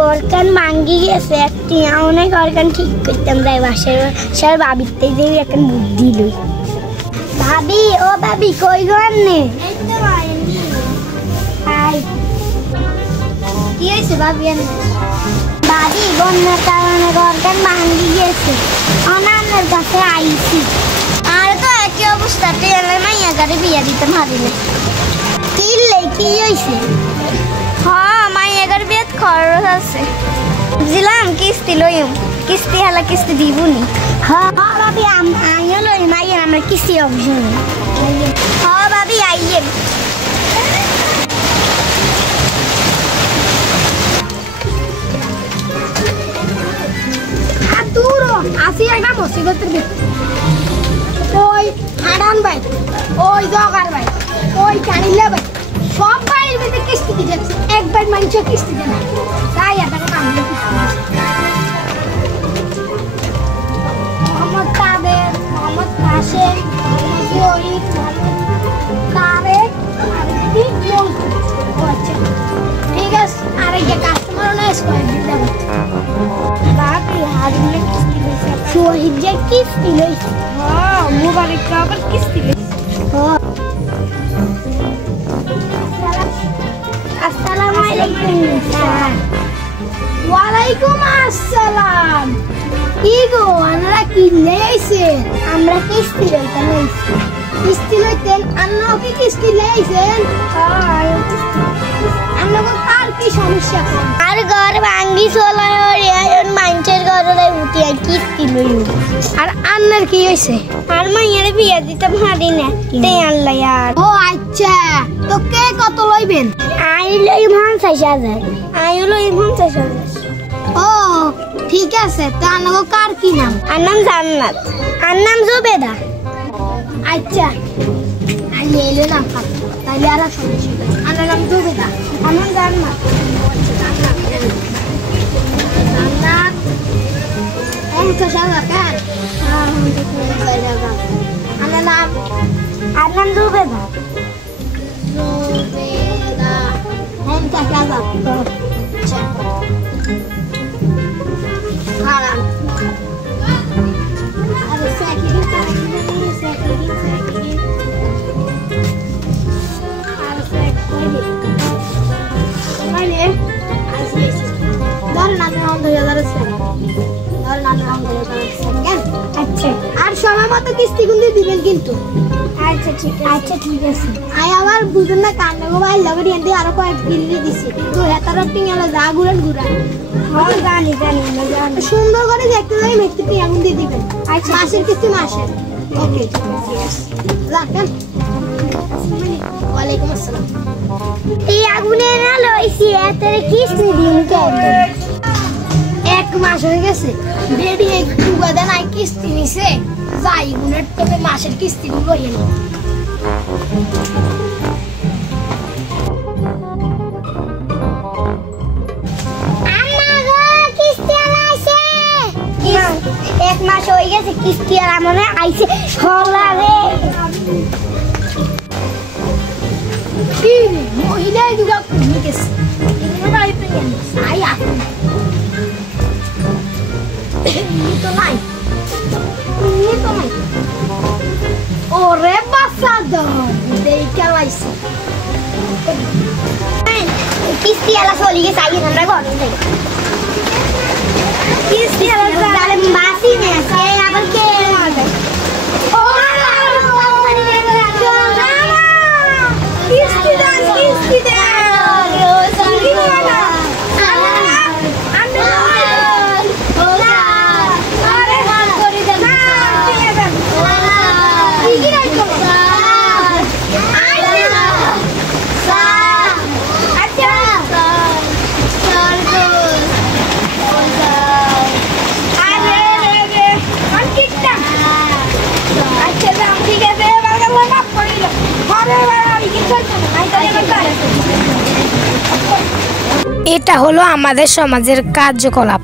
গরকান ভাঙ্গি গেছে একটি অনেক গরকান ঠিক করতাম তাই বাসার ভাবিতে যে এখন বুদ্ধি লই ভাবি ও ভাবি কই গনে কি হয়েছে ভাবি ভাবি বন্যার কারণে গরকান ভাঙ্গি গেছে অনানের কাছে আইছি আর তো একই অবস্থা টেলার মাইয়া গাড়ি বিয়া দিতে ভাবিলে কিনলে কি হয়েছে হ্যাঁ মাইয়া গাড়ি বিয়াত খরচ আছে বুঝলাম কিস্তি লইম কিস্তি হালা কিস্তি দিবনি হ্যাঁ ভাবি আইও লই মাইয়া আমরা কিস্তি অপশন হ্যাঁ ভাবি আইয়ে আসি একটা মুসিবতের ভিতর ওই হাডান ভাই ওই জগার ভাই ওই কানিলা ভাই সব বাড়ির ভিতরে কিস্তি দিচ্ছে একবার মানুষ কিস্তি দেয় না তাই এটা কাম মোহাম্মদ কাদের মোহাম্মদ কাশেম মোহাম্মদ জহির মোহাম্মদ তারেক আর দিদি আচ্ছা ঠিক আছে আর এই যে কাস্টমার না স্কোয়ার দিতে বাকি হারলে কিস্তি লইছে শহীদ যে কিস্তি লইছে হ্যাঁ মুবারক আবার কিস্তি লইছে হ্যাঁ আসসালামু আলাইকুম স্যার ওয়ালাইকুম আসসালাম কি গো আমরা কি লইছেন আমরা কিস্তি লইতে লইছি কিস্তি লইতেন আমরা কি কিস্তি লইছেন হ্যাঁ আমরা আর কি সমস্যা আর ঘর ভাঙ্গি চলা আর মানুষের ঘরে উঠি আর কিস্তি লই আর আন্নার কি হইছে আর মাইয়ারে বিয়া দিতে পারি না তাই আল্লাহ আর ও আচ্ছা তো কে কত লইবেন আই লই ৫০,০০০ আই লই ৫০,০০০ ও ঠিক আছে তো আনগো কার কি নাম আর নাম জান্নাত আর নাম জুবেদা আচ্ছা আই এলো না তাহলে আর সমস্যা আর নাম জুবেদা আর নাম জান্নাত জান্নাত তো শালা কার আমার নাম আদনান জুবেদা हम क्या क्या अच्छा खाना अरे सेकंड अरे धरना हम 2000 अच्छा আর সময় মতো কিস্তি গুলো দিবেন কিন্তু আচ্ছা ঠিক আছে আই আবার বুঝুন না কান্না গো ভাই লাগরি এন্ড আরো কয়েক দিল্লি দিছি কিন্তু হেতার টিংলা যা ঘুরেন ঘুরা আমি জানি সুন্দর করে দেখতে যাই মেট্টি টিং দিয়ে দিবেন আচ্ছা মাসের কিস্তি মাসের ওকে রাখেন ওয়ালাইকুম আসসালাম এই আগুনে না লইছি এতের কিস্তি দিন কেন এক মাস হয়ে গেছে বেডি একটু বাদে নাই কিস্তি নিছে যাই গুনের তবে মাসের কিস্তি লইয়ে নি আম্মা গো কিস্তি আইছে এক মাস হয়ে গেছে কিস্তি আর মনে আইছে হলা রে কি মহিলা দুগা কোনি গেছে এগুলো বাড়িতে গেছে আই আসুন Itu naik. Ore pasado. Dari kalais. Kisti ala soli ke sayi namra gon. Kisti ala dale masi ne se abar ke. Kisti dan. এটা হলো আমাদের সমাজের কার্যকলাপ।